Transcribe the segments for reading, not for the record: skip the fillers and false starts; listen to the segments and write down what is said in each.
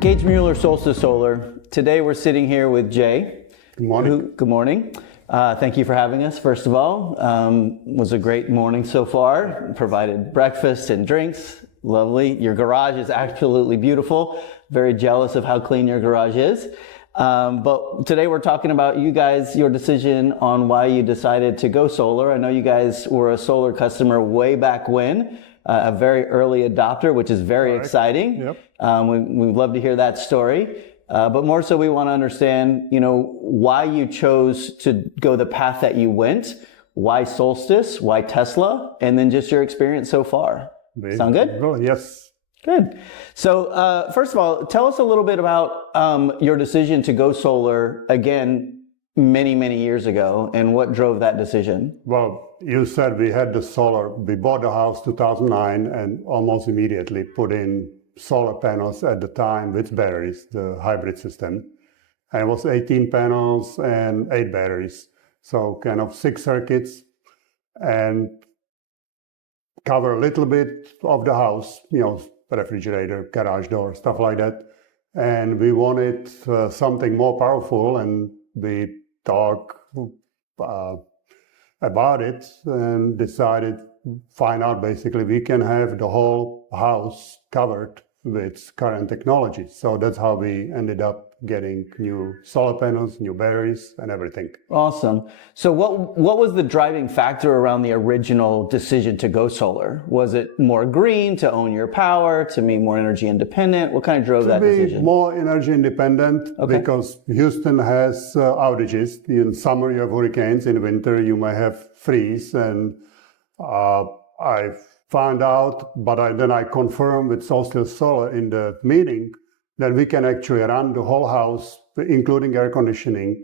Gage Mueller, Solstice Solar. Today we're sitting here with Jay. Good morning. Good morning. Thank you for having us, first of all. Was a great morning so far. Provided breakfast and drinks. Lovely. Your garage is absolutely beautiful. Very jealous of how clean your garage is. But today we're talking about you guys, your decision on why you decided to go solar. I know you guys were a solar customer way back when. A very early adopter, which is very exciting. Yep. We'd love to hear that story. But more so we want to understand, why you chose to go the path that you went, why Solstice, why Tesla, and then just your experience so far. Sound good? Well, yes. Good. So first of all, tell us a little bit about your decision to go solar again many, many years ago, and what drove that decision. Well, you said we had the solar. We bought the house 2009 and almost immediately put in solar panels at the time with batteries, the hybrid system. And it was 18 panels and 8 batteries. So kind of 6 circuits and cover a little bit of the house, refrigerator, garage door, stuff like that. And we wanted something more powerful, and we talked about it and decided, find out basically we can have the whole house covered with current technology. So that's how we ended up getting new solar panels, new batteries, and everything. Awesome. So what was the driving factor around the original decision to go solar? Was it more green, to own your power, to be more energy independent? What kind of drove that decision? To be more energy independent, because Houston has outages. In summer you have hurricanes, in winter you may have freeze, and I found out, but then I confirmed with Solstice Solar in the meeting that we can actually run the whole house, including air conditioning,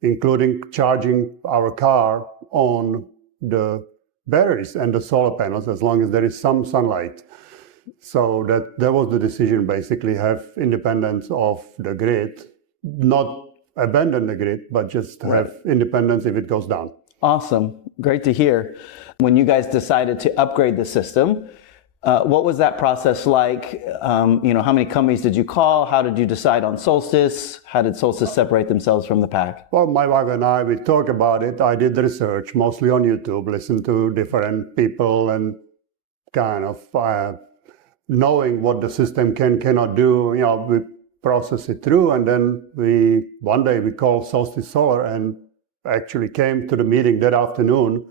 including charging our car on the batteries and the solar panels, as long as there is some sunlight. So that was the decision, basically, have independence of the grid, not abandon the grid, but just have independence if it goes down. Awesome. Great to hear. When you guys decided to upgrade the system, what was that process like? How many companies did you call? How did you decide on Solstice? How did Solstice separate themselves from the pack? Well, my wife and I, we talked about it. I did the research, mostly on YouTube, listened to different people and kind of knowing what the system cannot do. We process it through, and then one day we called Solstice Solar and actually came to the meeting that afternoon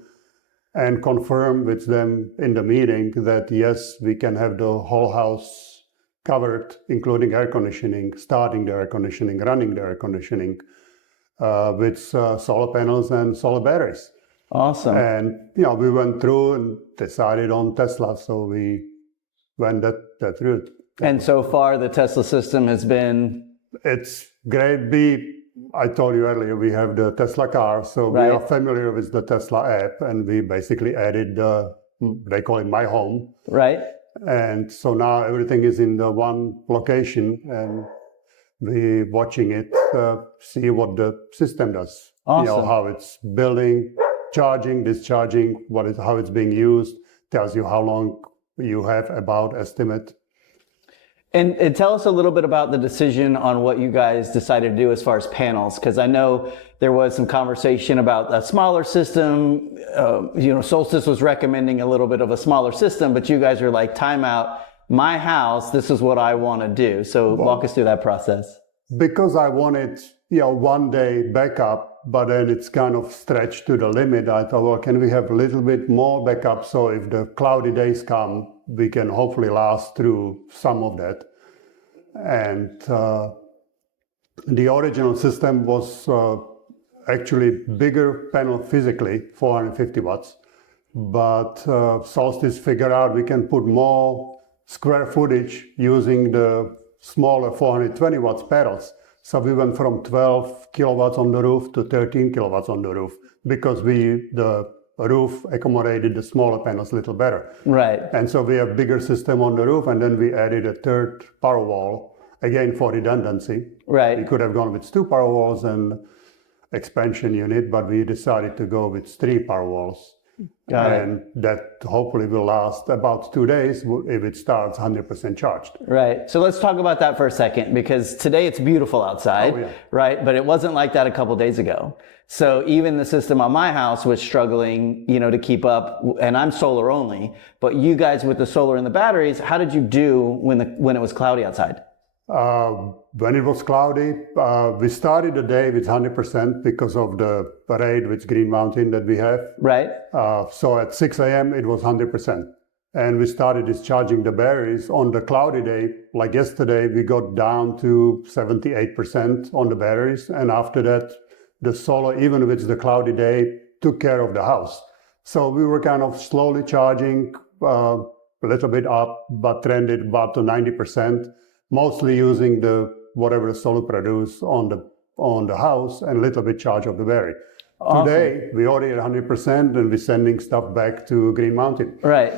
and confirmed with them in the meeting that yes, we can have the whole house covered, including air conditioning, starting the air conditioning, running the air conditioning with solar panels and solar batteries. Awesome. And we went through and decided on Tesla, so we went that route. And so far, the Tesla system has been... It's great. I told you earlier, we have the Tesla car, so we are familiar with the Tesla app, and we basically added they call it My Home. Right. And so now everything is in the one location, and we watching it, see what the system does. Awesome. How it's building, charging, discharging, how it's being used, tells you how long you have about estimate. And tell us a little bit about the decision on what you guys decided to do as far as panels, because I know there was some conversation about a smaller system. Solstice was recommending a little bit of a smaller system, but you guys are like, time out, my house, this is what I want to do. So walk us through that process. Because I wanted, one day backup, but then it's kind of stretched to the limit. I thought, well, can we have a little bit more backup so if the cloudy days come, we can hopefully last through some of that. And the original system was actually bigger panel physically, 450 watts. But Solstice figured out we can put more square footage using the smaller 420 watts panels. So we went from 12 kilowatts on the roof to 13 kilowatts on the roof because the roof accommodated the smaller panels a little better. Right. And so we have bigger system on the roof, and then we added a third Powerwall, again for redundancy. Right. We could have gone with 2 Powerwalls and expansion unit, but we decided to go with 3 Powerwalls. Got it. And that hopefully will last about 2 days if it starts 100% charged. Right. So let's talk about that for a second, because today it's beautiful outside, Oh, yeah. right? But it wasn't like that a couple days ago. So even the system on my house was struggling, to keep up, and I'm solar only, but you guys with the solar and the batteries, how did you do when it was cloudy outside? When it was cloudy, we started the day with 100% because of the parade with Green Mountain that we have. Right. So at 6 a.m. it was 100%. And we started discharging the batteries on the cloudy day. Like yesterday, we got down to 78% on the batteries. And after that, the solar, even with the cloudy day, took care of the house. So we were kind of slowly charging, a little bit up, but trended about to 90%. Mostly using whatever the solar produce on the house and a little bit charge of the battery. Awesome. Today we already at 100% and we're sending stuff back to Green Mountain. Right.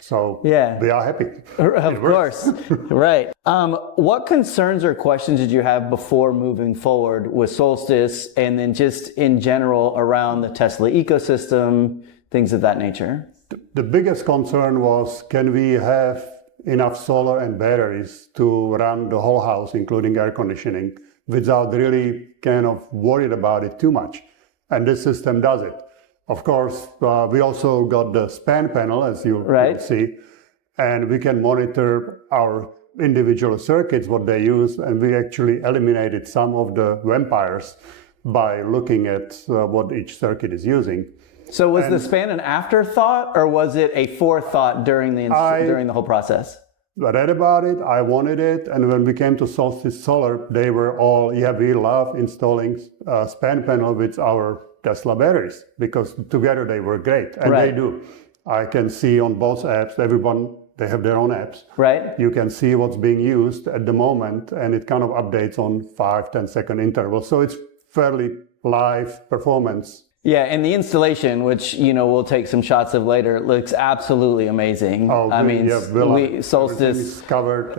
So yeah, we are happy. Of course. Right. What concerns or questions did you have before moving forward with Solstice, and then just in general around the Tesla ecosystem, things of that nature? The biggest concern was, can we have enough solar and batteries to run the whole house, including air conditioning, without really kind of worried about it too much. And this system does it. Of course, we also got the span panel, as you will see, and we can monitor our individual circuits, what they use, and we actually eliminated some of the vampires by looking at what each circuit is using. So was the span an afterthought, or was it a forethought during the whole process? I read about it, I wanted it, and when we came to Solstice Solar, they were all, we love installing span panel with our Tesla batteries, because together they work great, and they do. I can see on both apps, everyone, they have their own apps. Right. You can see what's being used at the moment, and it kind of updates on 5-10 second intervals. So it's fairly live performance. Yeah, and the installation, which we'll take some shots of later, looks absolutely amazing. Solstice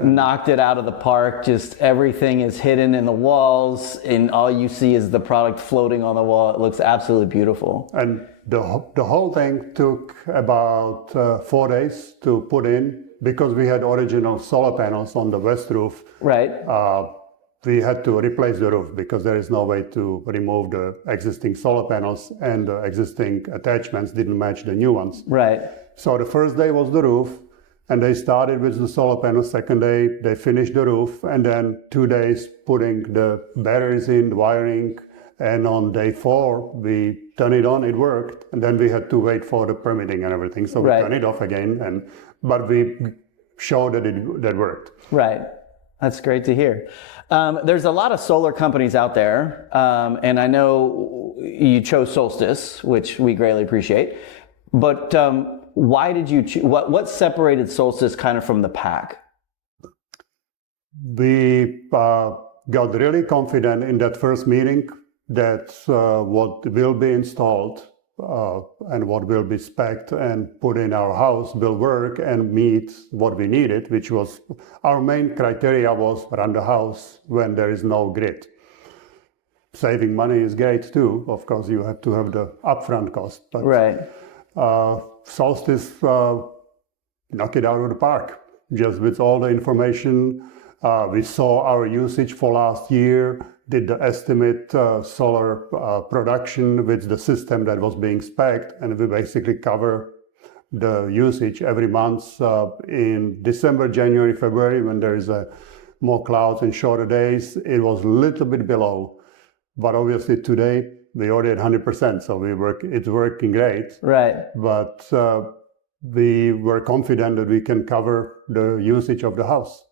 knocked it out of the park. Just everything is hidden in the walls, and all you see is the product floating on the wall. It looks absolutely beautiful. And the whole thing took about 4 days to put in, because we had original solar panels on the west roof. Right. We had to replace the roof because there is no way to remove the existing solar panels, and the existing attachments didn't match the new ones. Right. So the first day was the roof, and they started with the solar panels. Second day, they finished the roof, and then 2 days putting the batteries in, the wiring, and on day 4, we turned it on, it worked, and then we had to wait for the permitting and everything. So we turned it off again, but we showed that worked. Right. That's great to hear. There's a lot of solar companies out there, and I know you chose Solstice, which we greatly appreciate. But why did you choose? What separated Solstice kind of from the pack? We got really confident in that first meeting that what will be installed and what will be spec'd and put in our house will work and meet what we needed, which was our main criteria was run the house when there is no grid. Saving money is great too. Of course, you have to have the upfront cost. But, Solstice knocked it out of the park, just with all the information. We saw our usage for last year, did the estimate solar production with the system that was being spec'd, and we basically cover the usage every month in December, January, February, when there is more clouds and shorter days. It was a little bit below, but obviously today we already at 100%, so it's working great. Right. But we were confident that we can cover the usage of the house.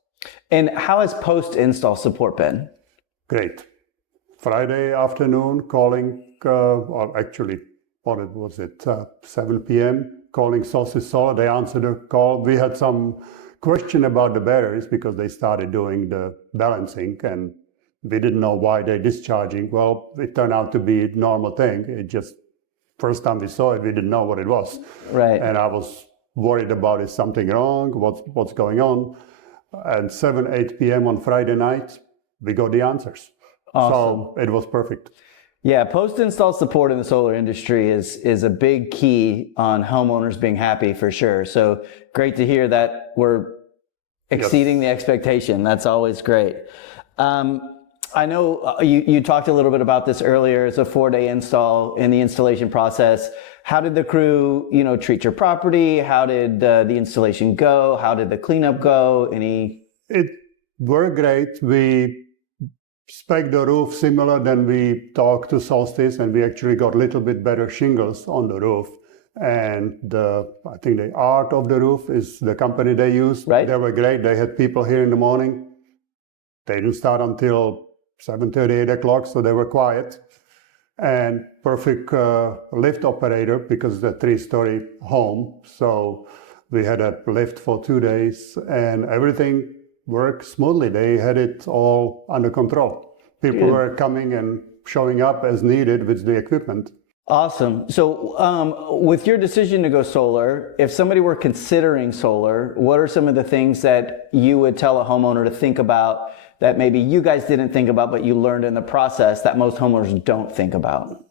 And how has post-install support been? Great. Friday afternoon calling, or actually, what was it, 7 p.m., calling Solstice Solar. They answered the call. We had some question about the batteries because they started doing the balancing and we didn't know why they're discharging. Well, it turned out to be a normal thing. It just, first time we saw it, we didn't know what it was. Right. And I was worried about, is something wrong? What's going on? And 7, 8 p.m. on Friday night, we got the answers. Awesome. So it was perfect. Yeah, post-install support in the solar industry is a big key on homeowners being happy for sure. So great to hear that we're exceeding the expectation. That's always great. I know you talked a little bit about this earlier. It's a 4-day install in the installation process. How did the crew, treat your property? How did the installation go? How did the cleanup go? It worked great. We spec the roof similar than we talked to Solstice, and we actually got a little bit better shingles on the roof. And I think the art of the roof is the company they use. Right. They were great. They had people here in the morning. They didn't start until 7:30, 8 o'clock, so they were quiet. And perfect lift operator because it's a 3-story home. So we had a lift for 2 days and everything worked smoothly. They had it all under control. People were coming and showing up as needed with the equipment. Awesome. So with your decision to go solar, if somebody were considering solar, what are some of the things that you would tell a homeowner to think about that maybe you guys didn't think about, but you learned in the process that most homeowners don't think about?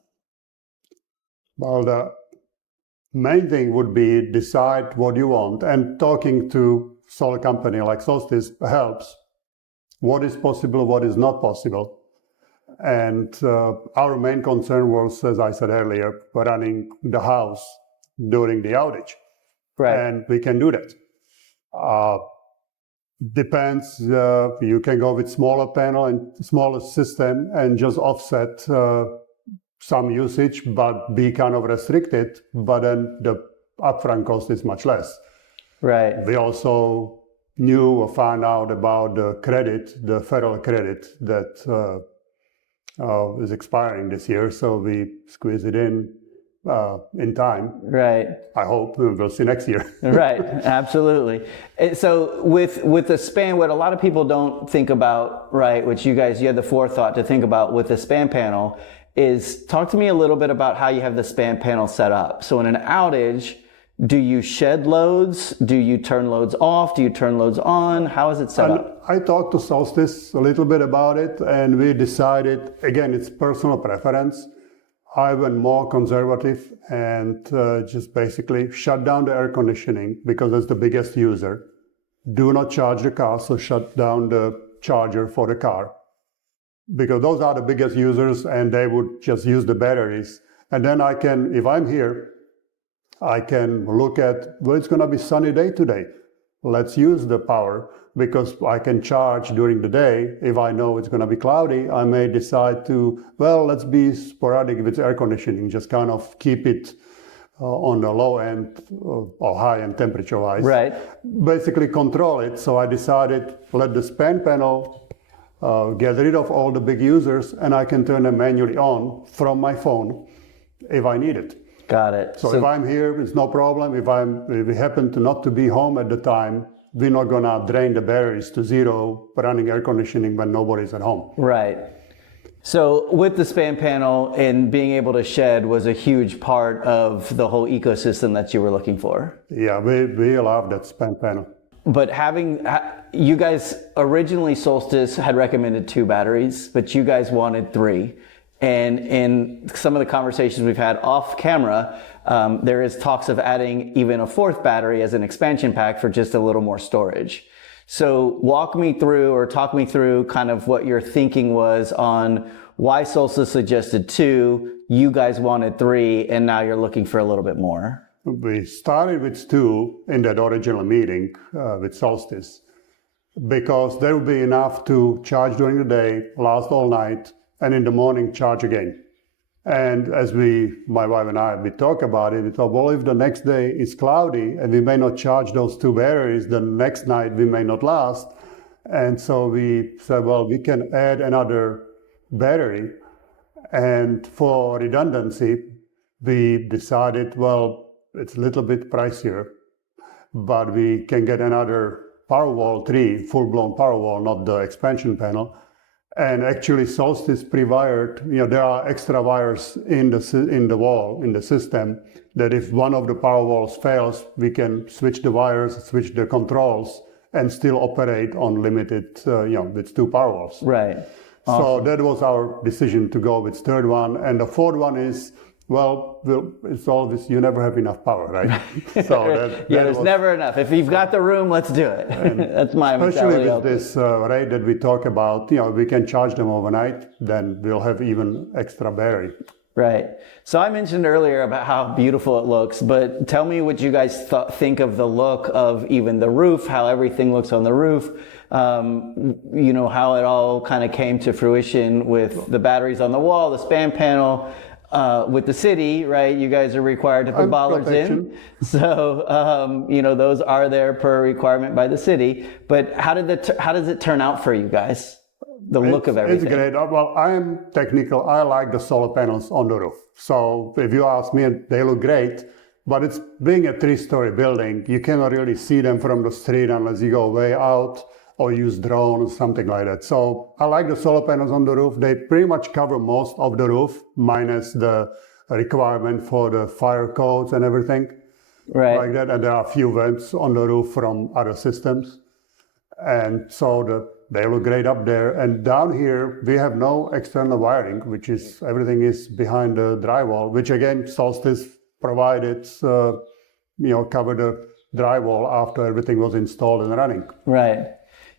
Well, the main thing would be decide what you want, and talking to solar company like Solstice helps. What is possible, what is not possible. And our main concern was, as I said earlier, running the house during the outage. Right. And we can do that. Depends, you can go with smaller panel and smaller system and just offset some usage, but be kind of restricted, but then the upfront cost is much less. Right. We also knew or found out about the credit, the federal credit that is expiring this year, so we squeeze it in time. Right. I hope we'll see next year. Right. Absolutely. So with the span, what a lot of people don't think about, right, which you had the forethought to think about with the span panel, is talk to me a little bit about how you have the span panel set up. So in an outage, do you shed loads? Do you turn loads off? Do you turn loads on? How is it set up? I talked to Solstice a little bit about it, and we decided, again, it's personal preference. I went more conservative and just basically shut down the air conditioning because that's the biggest user. Do not charge the car, so shut down the charger for the car, because those are the biggest users and they would just use the batteries. And then I can, if I'm here, I can look at, well, it's going to be sunny day today. Let's use the power, because I can charge during the day. If I know it's going to be cloudy, I may decide to, well, let's be sporadic with air conditioning, just kind of keep it on the low end or high end temperature wise. Right. Basically control it. So I decided, let the span panel get rid of all the big users, and I can turn them manually on from my phone if I need it. Got it. So if I'm here, it's no problem. If we happen to not to be home at the time, we're not going to drain the batteries to zero running air conditioning when nobody's at home. Right. So with the span panel and being able to shed was a huge part of the whole ecosystem that you were looking for. Yeah, we love that span panel. But you guys originally, Solstice had recommended 2 batteries, but you guys wanted 3. And in some of the conversations we've had off camera, there is talks of adding even a 4th battery as an expansion pack for just a little more storage. So talk me through kind of what your thinking was on why Solstice suggested 2, you guys wanted 3, and now you're looking for a little bit more. We started with 2 in that original meeting with Solstice, because there will be enough to charge during the day, last all night, and in the morning charge again. And as my wife and I, we talk about it, we thought, well, if the next day is cloudy and we may not charge those 2 batteries, the next night we may not last. And so we said, well, we can add another battery. And for redundancy, we decided, well, it's a little bit pricier, but we can get another Powerwall 3, full-blown Powerwall, not the expansion panel. And actually, Solstice pre-wired, there are extra wires in the wall, in the system, that if one of the Powerwalls fails, we can switch the wires, switch the controls, and still operate on limited, with 2 Powerwalls. Right. So that was our decision to go with third one. And the fourth one is, well, it's always, you never have enough power, right? So there's never enough. If you've got the room, let's do it. That's my mentality. Especially with this rate that we talk about, we can charge them overnight, then we'll have even extra battery. Right. So I mentioned earlier about how beautiful it looks, but tell me what you guys think of the look of even the roof, how everything looks on the roof, how it all kind of came to fruition with the batteries on the wall, the span panel, with the city, right? You guys are required to put bollards in. So, those are there per requirement by the city. But how does it turn out for you guys? The look of everything. It's great. Well, I am technical. I like the solar panels on the roof. So if you ask me, they look great, but it's being a 3-story building, you cannot really see them from the street unless you go way out or use drone or something like that. So I like the solar panels on the roof. They pretty much cover most of the roof, minus the requirement for the fire codes and everything. Right. Like that. And there are a few vents on the roof from other systems. And so they look great up there. And down here, we have no external wiring, everything is behind the drywall, which again, Solstice provided, cover the drywall after everything was installed and running. Right.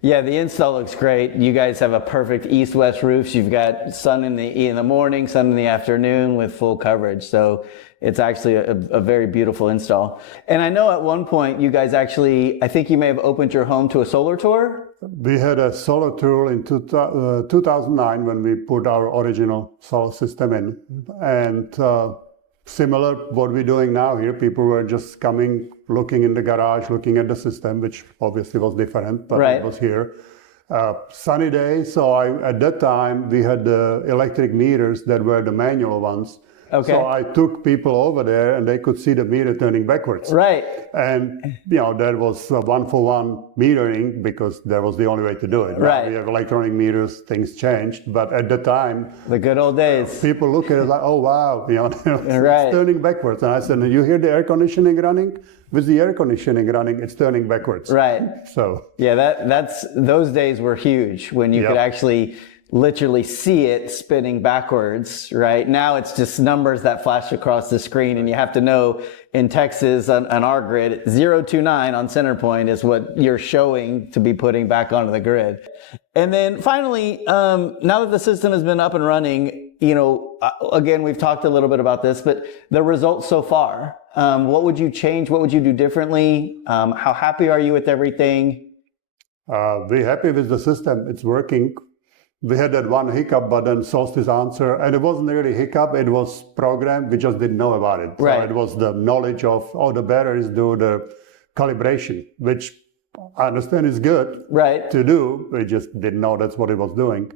Yeah, the install looks great. You guys have a perfect east-west roofs. You've got sun in the morning, sun in the afternoon with full coverage. So it's actually a very beautiful install. And I know at one point you guys I think you may have opened your home to a solar tour. We had a solar tour in 2009 when we put our original solar system in. And similar what we're doing now here, people were just coming, looking in the garage, looking at the system, which obviously was different, but right. It was here. Sunny day, so at that time we had the electric meters that were the manual ones. Okay. So I took people over there and they could see the meter turning backwards. Right. And, that was 1-for-1 metering because that was the only way to do it. Right. Now we have electronic meters, things changed. But at the time, the good old days, people look at it like, oh, wow, it's right. turning backwards. And I said, you hear the air conditioning running? With the air conditioning running, it's turning backwards. Right. So. Yeah, that's those days were huge when you could actually literally see it spinning backwards, right? Now it's just numbers that flash across the screen, and you have to know in Texas on our grid, 029 on center point is what you're showing to be putting back onto the grid. And then finally, now that the system has been up and running, again, we've talked a little bit about this, but the results so far, what would you change? What would you do differently? How happy are you with everything? We're happy with the system. It's working. We had that one hiccup, but then Solstice answer, and it wasn't really a hiccup, it was programmed, we just didn't know about it. Right. So it was the knowledge of, the batteries do the calibration, which I understand is good to do, we just didn't know that's what it was doing.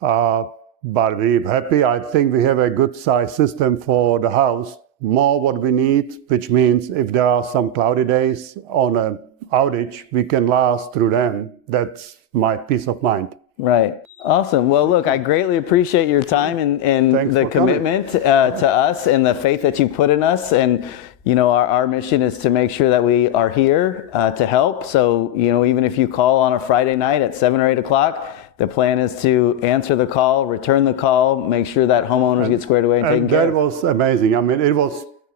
But we're happy, I think we have a good size system for the house, more what we need, which means if there are some cloudy days on an outage, we can last through them. That's my peace of mind. Right. Awesome. Well, look, I greatly appreciate your time and the commitment to us and the faith that you put in us. And, our mission is to make sure that we are here to help. So, even if you call on a Friday night at 7 or 8 o'clock, the plan is to answer the call, return the call, make sure that homeowners get squared away and taken care of. That was amazing. I mean,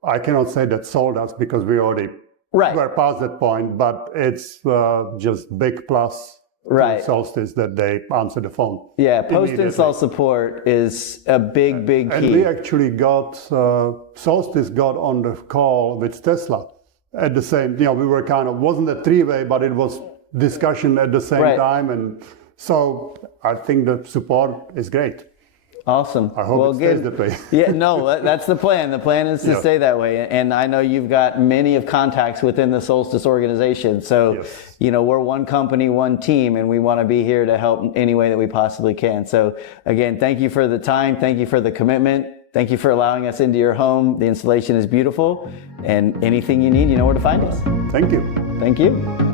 I cannot say that sold us because we already were past that point, but it's just big plus. Right. Solstice that they answer the phone. Yeah, post-install support is a big key. And we actually got, Solstice got on the call with Tesla at the same, we were wasn't a 3-way, but it was discussion at the same time. And so I think the support is great. Awesome. I hope it stays that way. Yeah, no, that's the plan. The plan is to stay that way. And I know you've got many of contacts within the Solstice organization. So, we're one company, one team, and we want to be here to help any way that we possibly can. So again, thank you for the time. Thank you for the commitment. Thank you for allowing us into your home. The installation is beautiful, and anything you need, you know where to find us. Thank you. Thank you.